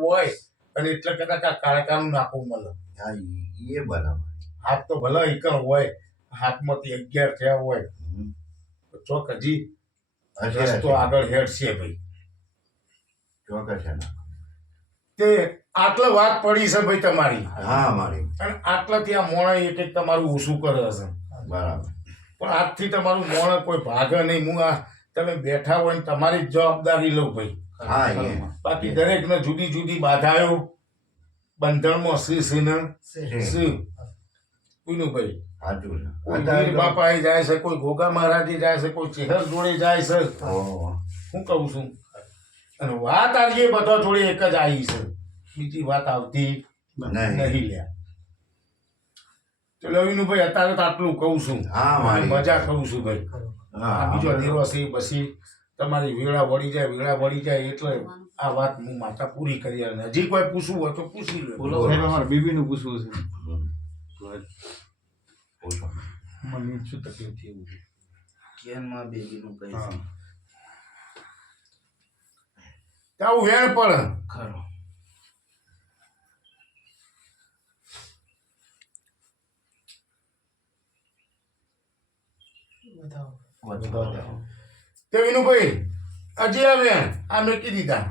હોય અને એટલે કદાચ આ કાળકાનું નાખવું મળે. હા એ બરાબર. હાથ તો ભલે એકલ હોય હાથમાંથી અગિયાર થયા હોય. ચોક હજી રસ્તો. આગળ હેડશે ભાઈ. ચોક્કસ છે ને. તે આટલે વાત પડી છે ભાઈ તમારી. હા મારી. અને આટલાથી આ મોણા એક એક તમારું ઓછું કરે હશે બરાબર. પણ આજથી તમારું મોણ કોઈ ભાગે નહીં. હું આ તમે બેઠા હોય ને તમારી જ જવાબદારી લઉં ભાઈ. હા દરેક બાકી દરેકને જુદી જુદી બાધાઓ બંધણમાં શ્રી સિંહ છે. શ્રી. કોઈનું ભાઈ સાચું કોઈ જાય છે ગોગા મહારાજે જાય છે કોઈ ચેહર જોડે જાય છે. હું કહું છું અને વાત આજે બધા જોડે એક જ આવી છે. બીજી વાત આવતી નહીં. લ્યા. ચલો વિનુભાઈ અત્યારે તો આટલું કહું છું. હા મજા કહું છું ભાઈ. હા બીજો દિવસ એ પછી તમારી વેળા વળી જાય વેળા વળી જાય એટલે આ વાત હું માતા પૂરી કરી અને હજી કોઈ પૂછવું હોય તો પૂછી લે. બોલો. સાહેબ અમારે બીબીનું પૂછવું છે. મને શું તકલીફ થઈ એવું છે? કેનમાં બેબીનું કઈ હા. આવું વેણ પડે ખરો. તે વિનુભાઈ આ વેણ આ મેં કીધી તા.